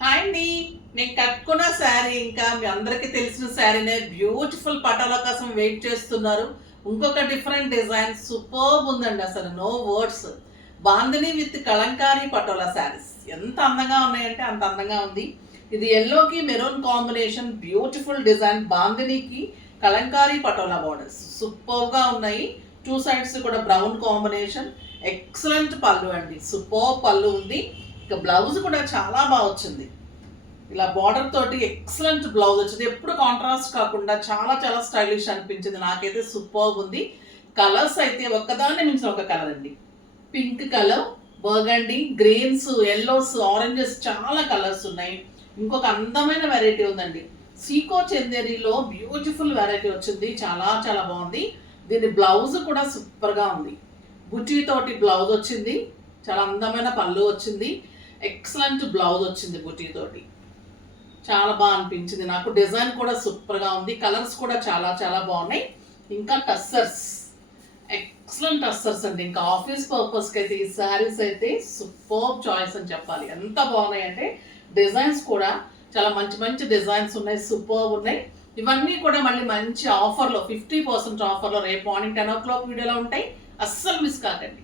Hi అండి. నేను కట్టుకున్న శారీ ఇంకా మీ అందరికీ తెలిసిన శారీనే బ్యూటిఫుల్ పటాల కోసం వెయిట్ చేస్తున్నారు. ఇంకొక డిఫరెంట్ డిజైన్ సూపర్బ్ ఉందండి, అసలు no words. Bandhani with kalamkari patola saris ఎంత అందంగా ఉన్నాయంటే అంత అందంగా ఉంది. ఇది ఎల్లోకి మెరూన్ కాంబినేషన్ బ్యూటిఫుల్ డిజైన్, బాందినికి కలంకారీ పటోలా బార్డర్స్ సూపర్గా ఉన్నాయి. టూ సైడ్స్ కూడా బ్రౌన్ కాంబినేషన్, ఎక్సలెంట్ పళ్ళు అండి, సూపర్ పళ్ళు ఉంది. ఇక బ్లౌజ్ కూడా చాలా బాగా వచ్చింది. ఇలా బార్డర్ తోటి ఎక్సలెంట్ బ్లౌజ్ వచ్చింది. ఎప్పుడు కాంట్రాస్ట్ కాకుండా చాలా చాలా స్టైలిష్ అనిపించింది. నాకైతే సూపర్ ఉంది. కలర్స్ అయితే ఒక్కదాన్ని మించిన ఒక కలర్ అండి. Pink colour, burgundy, greens, yellows, oranges చాలా కలర్స్ ఉన్నాయి. ఇంకొక అందమైన వెరైటీ ఉందండి. సీకో చందేరిలో బ్యూటిఫుల్ వెరైటీ వచ్చింది, చాలా చాలా బాగుంది. దీని బ్లౌజ్ కూడా సూపర్గా ఉంది. బుటీ తోటి బ్లౌజ్ వచ్చింది, చాలా అందమైన పళ్ళు వచ్చింది, ఎక్సలెంట్ బ్లౌజ్ వచ్చింది బుటీ తోటి. చాలా బాగా అనిపించింది నాకు. డిజైన్ కూడా సూపర్గా ఉంది, కలర్స్ కూడా చాలా చాలా బాగున్నాయి. ఇంకా టస్సర్స్, ఎక్సలెంట్ టస్సర్స్ అండి. ఇంకా ఆఫీస్ పర్పస్కి అయితే ఈ శారీస్ అయితే సూపర్ చాయిస్ అని చెప్పాలి. ఎంత బాగున్నాయి అంటే డిజైన్స్ కూడా చాలా మంచి మంచి డిజైన్స్ ఉన్నాయి, సూపర్ ఉన్నాయి. ఇవన్నీ కూడా మళ్ళీ మంచి ఆఫర్లో 50% ఆఫర్లో రేపు మార్నింగ్ 10 o'clock వీడియోలో ఉంటాయి. అస్సలు మిస్ కాకండి.